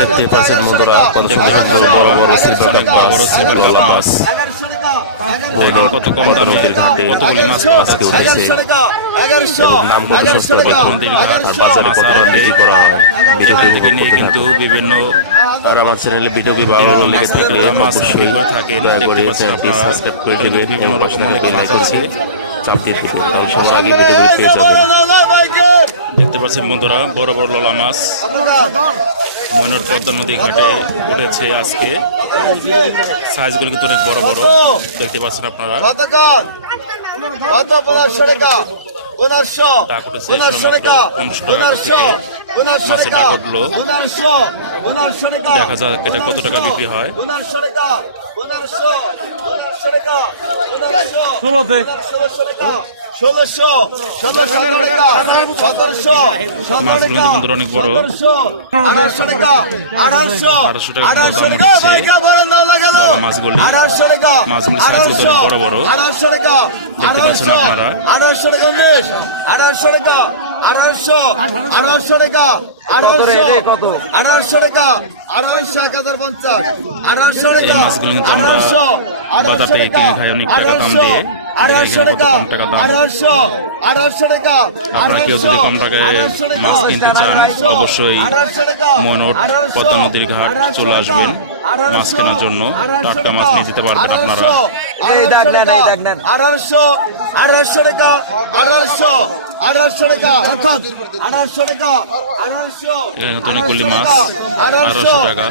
দেখতে পাচ্ছেন বন্ধুরা কত সুন্দর সুন্দর বড় বড় সিলভার কাপ মাছ, ললা মাছ নদীর ঘাটে আজকে উঠেছে এবং দাম কত সস্তা দেখুন আর বাজারে কত দাম বিক্রি করা হয়। ভিডিওটি উপভোগ করতে থাকুন। বিভিন্ন আর আমার চ্যানেলে ভিডিওটি ভালো লেগে থাকলে অবশ্যই দয়া করে চ্যানেলটি সাবস্ক্রাইব করে দেবেন এবং পাশে থাকা বেল আইকনটি চাপ দিয়ে দেবেন, তাহলে সবার আগে ভিডিওগুলি পেয়ে যাবেন। দেখতে পাচ্ছেন বন্ধুরা বড় বড় ললা মাছ ময়নট পদ্মা নদী ঘাটে উঠেছে আজকে। সাইজগুলো কিন্তু অনেক বড় বড় দেখতে পাচ্ছেন আপনারা। দেখা যাক এটা কত টাকা বিক্রি হয়। মাছগুলো কিন্তু অনেক বড়। 800 টাকা মাছগুলি সাইজগুলো বড় বড় দেখতে পাচ্ছেন আপনারা। 800 টাকা 1800 টাকা 1800 টাকা 1050 এই মাছগুলো কিন্তু আমরা বাজার থেকে কিনে খাই অনেক টাকা দাম দিয়ে। কম টাকা দাম। আপনারা কেউ যদি কম টাকায় মাছ কিনতে চান অবশ্যই ময়নট পদ্মা নদীর ঘাট চলে আসবেন মাছ কেনার জন্য। টাটকা মাছ নিয়ে যেতে পারবেন আপনারা। এখানে অনেকগুলি মাছ 1800 টাকা।